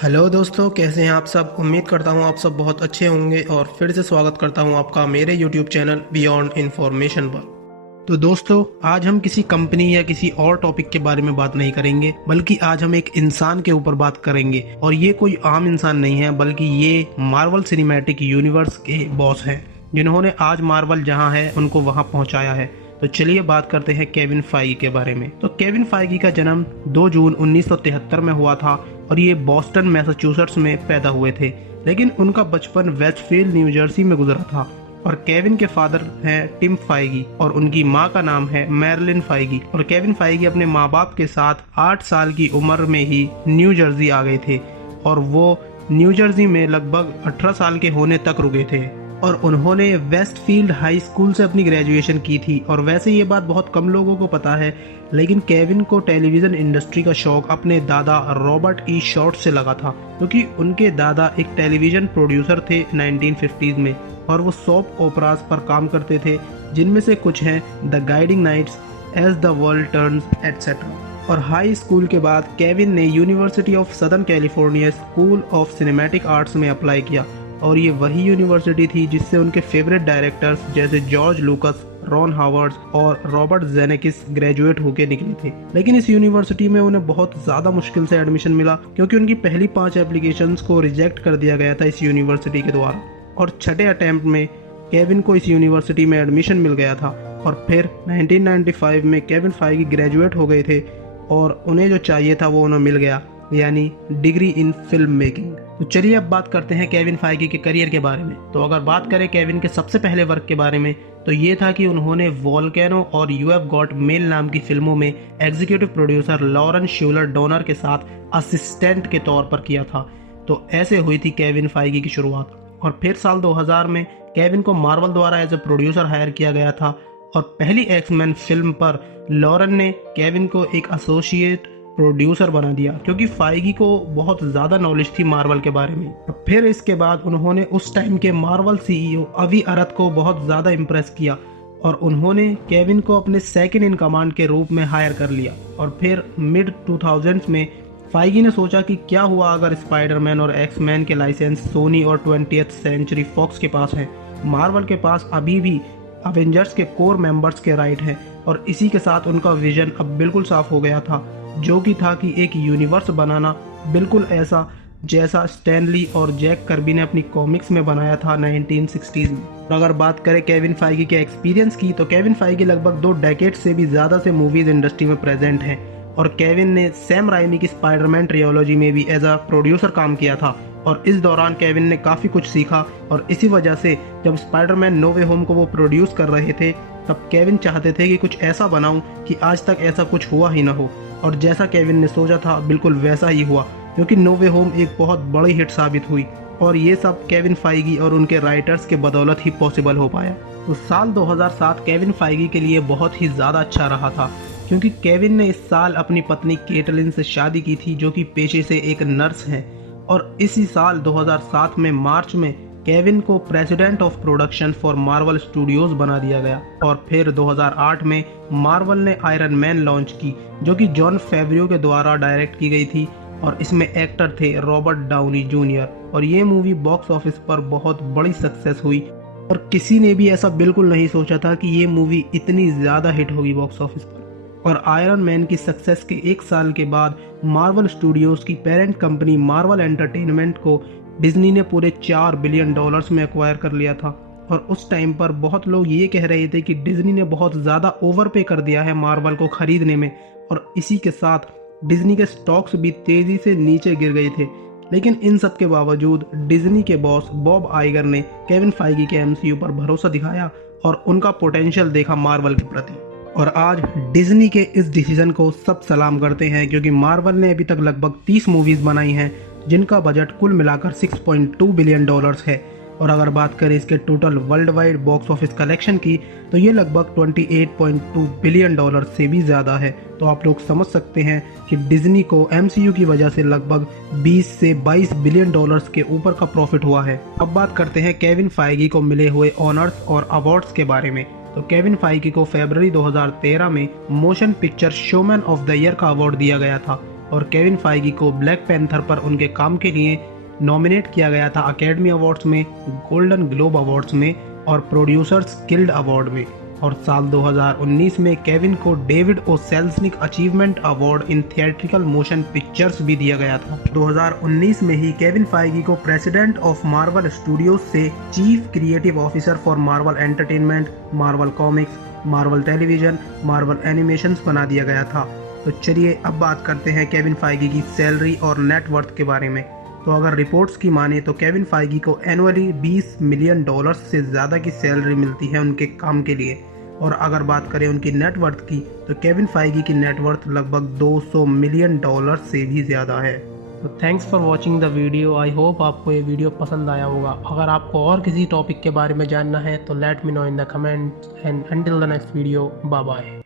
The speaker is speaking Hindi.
हेलो दोस्तों, कैसे हैं आप सब। उम्मीद करता हूं आप सब बहुत अच्छे होंगे और फिर से स्वागत करता हूं आपका मेरे यूट्यूब चैनल बियॉन्ड इन्फॉर्मेशन पर। तो दोस्तों, आज हम किसी कंपनी या किसी और टॉपिक के बारे में बात नहीं करेंगे, बल्कि आज हम एक इंसान के ऊपर बात करेंगे। और ये कोई आम इंसान नहीं है, बल्कि ये मार्वल सिनेमैटिक यूनिवर्स के बॉस हैं, जिन्होंने आज मार्वल जहां है उनको वहां पहुंचाया है। तो चलिए बात करते हैं केविन फाइगी के बारे में। तो केविन फाइगी का जन्म 2 जून 1973 में हुआ था और ये बॉस्टन मैसाचुसेट्स में पैदा हुए थे, लेकिन उनका बचपन वेस्टफील्ड न्यू जर्सी में गुजरा था। और केविन के फादर हैं टिम फाइगी और उनकी माँ का नाम है मैरिलिन फाइगी। और केविन फाइगी अपने माँ बाप के साथ 8 साल की उम्र में ही न्यू जर्सी आ गए थे और वो न्यू जर्सी में लगभग 18 साल के होने तक रुके थे। और उन्होंने वेस्टफील्ड हाई स्कूल से अपनी ग्रेजुएशन की थी। और वैसे ये बात बहुत कम लोगों को पता है, लेकिन केविन को टेलीविज़न इंडस्ट्री का शौक अपने दादा रॉबर्ट ई शॉर्ट से लगा था, क्योंकि उनके दादा एक टेलीविज़न प्रोड्यूसर थे 1950s में, और वो सोप ओपरास पर काम करते थे, जिनमें से कुछ हैं the guiding nights, as the world turns etcetera. और हाई स्कूल के बाद केविन ने University of Southern California School of Cinematic Arts में अप्लाई किया। और ये वही यूनिवर्सिटी थी जिससे उनके फेवरेट डायरेक्टर्स जैसे जॉर्ज लूकस, रॉन हावर्ड और रॉबर्ट जेनेकिस ग्रेजुएट होके निकले थे। लेकिन इस यूनिवर्सिटी में उन्हें बहुत ज़्यादा मुश्किल से एडमिशन मिला, क्योंकि उनकी पहली 5 एप्लीकेशंस को रिजेक्ट कर दिया गया था इस यूनिवर्सिटी के द्वारा। और छठे अटेम्प्ट में केविन को इस यूनिवर्सिटी में एडमिशन मिल गया था। और फिर 1995 में केविन फाइगी ग्रेजुएट हो गए थे और उन्हें जो चाहिए था वो उन्हें मिल गया, यानी डिग्री इन फिल्म मेकिंग। तो चलिए अब बात करते हैं केविन फाइगी के करियर के बारे में। तो अगर बात करें केविन के सबसे पहले वर्क के बारे में, तो ये था कि उन्होंने वोल्केनो और यू हैव गॉट मेल नाम की फिल्मों में एग्जीक्यूटिव प्रोड्यूसर लॉरेंस शूलर डोनर के साथ असिस्टेंट के तौर पर किया था। तो ऐसे हुई थी केविन फाइगी की शुरुआत। और फिर साल 2000 में केविन को मार्वल द्वारा एज ए प्रोड्यूसर हायर किया गया था। और पहली एक्समैन फिल्म पर लॉरेन ने केविन को एक एसोसिएट प्रोड्यूसर बना दिया, क्योंकि फाइगी को बहुत ज़्यादा नॉलेज थी मार्वल के बारे में। फिर इसके बाद उन्होंने उस टाइम के मार्वल सीईओ अवी अरत को बहुत ज़्यादा इम्प्रेस किया और उन्होंने केविन को अपने सेकंड इन कमांड के रूप में हायर कर लिया। और फिर मिड 2000s में फाइगी ने सोचा कि क्या हुआ अगर स्पाइडरमैन और एक्समैन के लाइसेंस सोनी और 20th सेंचुरी फॉक्स के पास हैं, मार्वल के पास अभी भी अवेंजर्स के कोर मेंबर्स के राइट हैं। और इसी के साथ उनका विजन अब बिल्कुल साफ हो गया था, जो कि था कि एक यूनिवर्स बनाना बिल्कुल ऐसा जैसा स्टैनली और जैक कर्बी ने अपनी कॉमिक्स में बनाया था 1960s में। और अगर बात करें केविन फाइगी के एक्सपीरियंस की, तो केविन फाइगी लगभग 2 डेकेड से भी ज़्यादा से मूवीज़ इंडस्ट्री में प्रेजेंट हैं। और केविन ने सैम राइमी की स्पाइडरमैन ट्रियोलॉजी में भी एज अ प्रोड्यूसर काम किया था। और इस दौरान केविन ने काफ़ी कुछ सीखा। और इसी वजह से जब स्पाइडरमैन नो वे होम को वो प्रोड्यूस कर रहे थे, तब केविन चाहते थे कि कुछ ऐसा बनाऊं कि आज तक ऐसा कुछ हुआ ही ना हो। और जैसा केविन ने सोचा था बिल्कुल वैसा ही हुआ, क्योंकि नो वे होम एक बहुत बड़ी हिट साबित हुई। और ये सब केविन फाइगी और उनके राइटर्स के बदौलत ही पॉसिबल हो पाया। तो साल 2007 केविन फाइगी के लिए बहुत ही ज़्यादा अच्छा रहा था, क्योंकि केविन ने इस साल अपनी पत्नी केटलिन से शादी की थी, जो कि पेशे से एक नर्स हैं। और इसी साल 2007 में मार्च में केविन को president of production for Marvel studios बना दिया गया। और फिर 2008 में मार्वल ने आयरन मैन लॉन्च की, जो कि जॉन फेवरियो के द्वारा डायरेक्ट की गई थी। और इसमें एक्टर थे रॉबर्ट डाउनी जूनियर। और ये मूवी बॉक्स ऑफिस पर बहुत बड़ी सक्सेस हुई और किसी ने भी ऐसा बिल्कुल नहीं सोचा था कि ये मूवी इतनी ज़्यादा हिट होगी बॉक्स ऑफिस पर। और आयरन मैन की सक्सेस के 1 साल के बाद मार्वल स्टूडियोज की पेरेंट कंपनी मार्वल एंटरटेनमेंट को डिज्नी ने पूरे $4 बिलियन में एक्वायर कर लिया था। और उस टाइम पर बहुत लोग ये कह रहे थे कि डिज्नी ने बहुत ज़्यादा ओवरपे कर दिया है मार्वल को खरीदने में। और इसी के साथ डिज्नी के स्टॉक्स भी तेज़ी से नीचे गिर गए थे। लेकिन इन सब के बावजूद डिज्नी के बॉस बॉब आइगर ने केविन फाइगी के एमसीयू पर भरोसा दिखाया और उनका पोटेंशियल देखा मार्वल के प्रति। और आज डिज्नी के इस डिसीजन को सब सलाम करते हैं, क्योंकि मार्वल ने अभी तक लगभग 30 मूवीज़ बनाई हैं, जिनका बजट कुल मिलाकर $6.2 बिलियन है। और अगर बात करें इसके total world wide box office collection की, तो ये लगभग $28.2 बिलियन से भी ज़्यादा है। तो आप लोग समझ सकते हैं कि डिज्नी को एमसीयू की वजह से लगभग 20 से 22 बिलियन डॉलर्स के ऊपर का प्रॉफिट हुआ है। अब बात करते हैं केविन फाइगी को मिले हुए ऑनर्स और अवार्ड्स के बारे में। तो केविन फाइगी को फरवरी 2013 में motion picture showman of the year का अवार्ड दिया गया था। और केविन फाइगी को ब्लैक पैंथर पर उनके काम के लिए नॉमिनेट किया गया था अकेडमी अवार्ड्स में, गोल्डन ग्लोब अवार्ड्स में और प्रोड्यूसर्स गिल्ड अवार्ड में। और साल 2019 में केविन को David O Selznick achievement award in theatrical motion pictures भी दिया गया था। 2019 में ही केविन फाइगी को प्रेसिडेंट ऑफ मार्वल स्टूडियोज से chief creative officer for Marvel Entertainment, Marvel Comics, Marvel Television, Marvel animations बना दिया गया था। तो चलिए अब बात करते हैं केविन फाइगी की सैलरी और नेटवर्थ के बारे में। तो अगर रिपोर्ट्स की माने तो केविन फाइगी को एनुअली $20 मिलियन से ज़्यादा की सैलरी मिलती है उनके काम के लिए। और अगर बात करें उनकी नेटवर्थ की तो केविन फाइगी की नेटवर्थ लगभग $200 मिलियन से भी ज़्यादा है। तो thanks for watching the video. I hope आपको ये वीडियो पसंद आया होगा। अगर आपको और किसी टॉपिक के बारे में जानना है तो let me know in the comments and until the next video, bye bye.